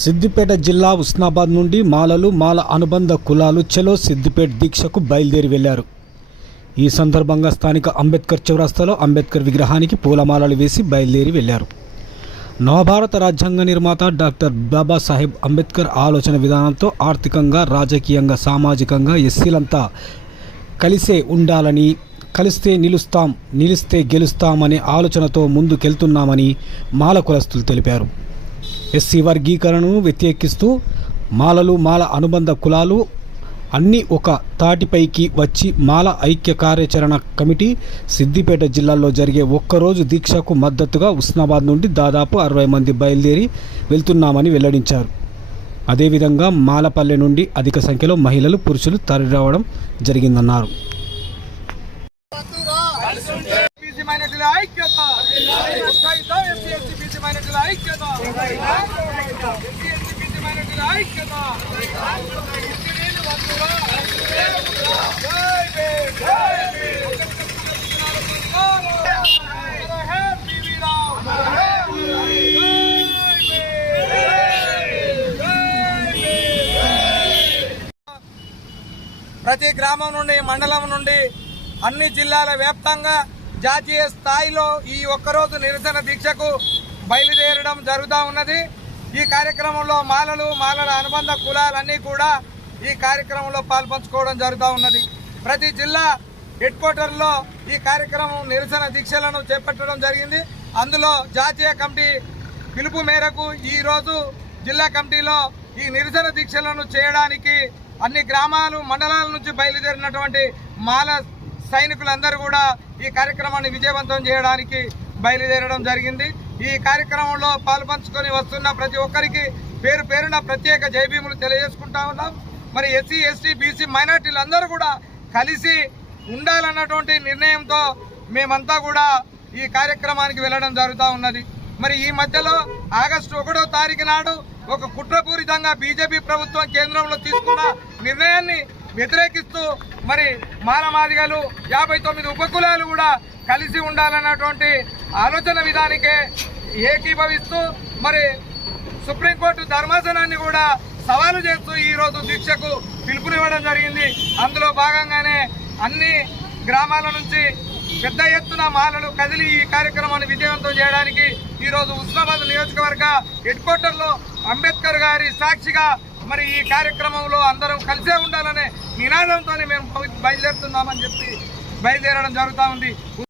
సిద్దిపేట జిల్లా ఉస్నాబాద్ నుండి మాలలు మాల అనుబంధ కులాలు చలో సిద్దిపేట దీక్షకు బయలుదేరి వెళ్ళారు. ఈ సందర్భంగా స్థానిక అంబేద్కర్ చౌరస్తాలో అంబేద్కర్ విగ్రహానికి పూలమాలలు వేసి బయలుదేరి వెళ్ళారు. నవభారత రాజ్యాంగ నిర్మాత డాక్టర్ బాబాసాహెబ్ అంబేద్కర్ ఆలోచన విధానంతో ఆర్థికంగా రాజకీయంగా సామాజికంగా ఎస్సీలంతా కలిసే ఉండాలని కలిస్తే నిలుస్తాం నిలిస్తే గెలుస్తామనే ఆలోచనతో ముందుకెళ్తున్నామని మాల కులస్తులు తెలిపారు. ఎస్సీ వర్గీకరణను వ్యతిరేకిస్తూ మాలలు మాల అనుబంధ కులాలు అన్నీ ఒక తాటిపైకి వచ్చి మాల ఐక్య కార్యాచరణ కమిటీ సిద్దిపేట జిల్లాలో జరిగే ఒక్కరోజు దీక్షకు మద్దతుగా ఉస్నాబాద్ నుండి దాదాపు అరవై మంది బయలుదేరి వెళ్తున్నామని వెల్లడించారు. అదేవిధంగా మాలపల్లె నుండి అధిక సంఖ్యలో మహిళలు పురుషులు తరలిరావడం జరిగిందన్నారు. ప్రతి గ్రామం నుండి మండలం నుండి అన్ని జిల్లాల వ్యాప్తంగా జాతీయ స్థాయిలో ఈ ఒక్కరోజు నిరసన దీక్షకు బయలుదేరడం జరుగుతూ ఉన్నది. ఈ కార్యక్రమంలో మాలలు మాలల అనుబంధ కులాలన్నీ కూడా ఈ కార్యక్రమంలో పాల్పంచుకోవడం జరుగుతూ ఉన్నది. ప్రతి జిల్లా హెడ్ క్వార్టర్లో ఈ కార్యక్రమం నిరసన దీక్షలను చేపట్టడం జరిగింది. అందులో జాతీయ కమిటీ పిలుపు మేరకు ఈరోజు జిల్లా కమిటీలో ఈ నిరసన దీక్షలను చేయడానికి అన్ని గ్రామాలు మండలాల నుంచి బయలుదేరినటువంటి మాల సైనికులందరూ కూడా ఈ కార్యక్రమాన్ని విజయవంతం చేయడానికి బయలుదేరడం జరిగింది. ఈ కార్యక్రమంలో పాల్పంచుకొని వస్తున్న ప్రతి ఒక్కరికి పేరు పేరున ప్రత్యేక జైభీములు తెలియజేసుకుంటా ఉన్నాం. మరి ఎస్సీ ఎస్టీ బీసీ మైనార్టీలు అందరూ కూడా కలిసి ఉండాలన్నటువంటి నిర్ణయంతో మేమంతా కూడా ఈ కార్యక్రమానికి వెళ్ళడం జరుగుతూ ఉన్నది. మరి ఈ మధ్యలో ఆగస్టు ఒకటో తారీఖు నాడు ఒక కుట్రపూరితంగా బీజేపీ ప్రభుత్వం కేంద్రంలో తీసుకున్న నిర్ణయాన్ని వ్యతిరేకిస్తూ మరి మానమాదిగలు యాభై తొమ్మిది ఉపకులాలు కూడా కలిసి ఉండాలన్నటువంటి ఆలోచన విధానికే ఏకీభవిస్తూ మరి సుప్రీంకోర్టు ధర్మాసనాన్ని కూడా సవాలు చేస్తూ ఈరోజు దీక్షకు పిలుపునివ్వడం జరిగింది. అందులో భాగంగానే అన్ని గ్రామాల నుంచి పెద్ద ఎత్తున మాలలు కదిలి ఈ కార్యక్రమాన్ని విజయవంతం చేయడానికి ఈరోజు ఉస్మాబాద్ నియోజకవర్గ హెడ్ క్వార్టర్లో అంబేద్కర్ గారి సాక్షిగా మరి ఈ కార్యక్రమంలో అందరం కలిసే ఉండాలనే నినాదంతోనే మేము బయలుదేరుతున్నామని చెప్పి బయలుదేరడం జరుగుతూ ఉంది.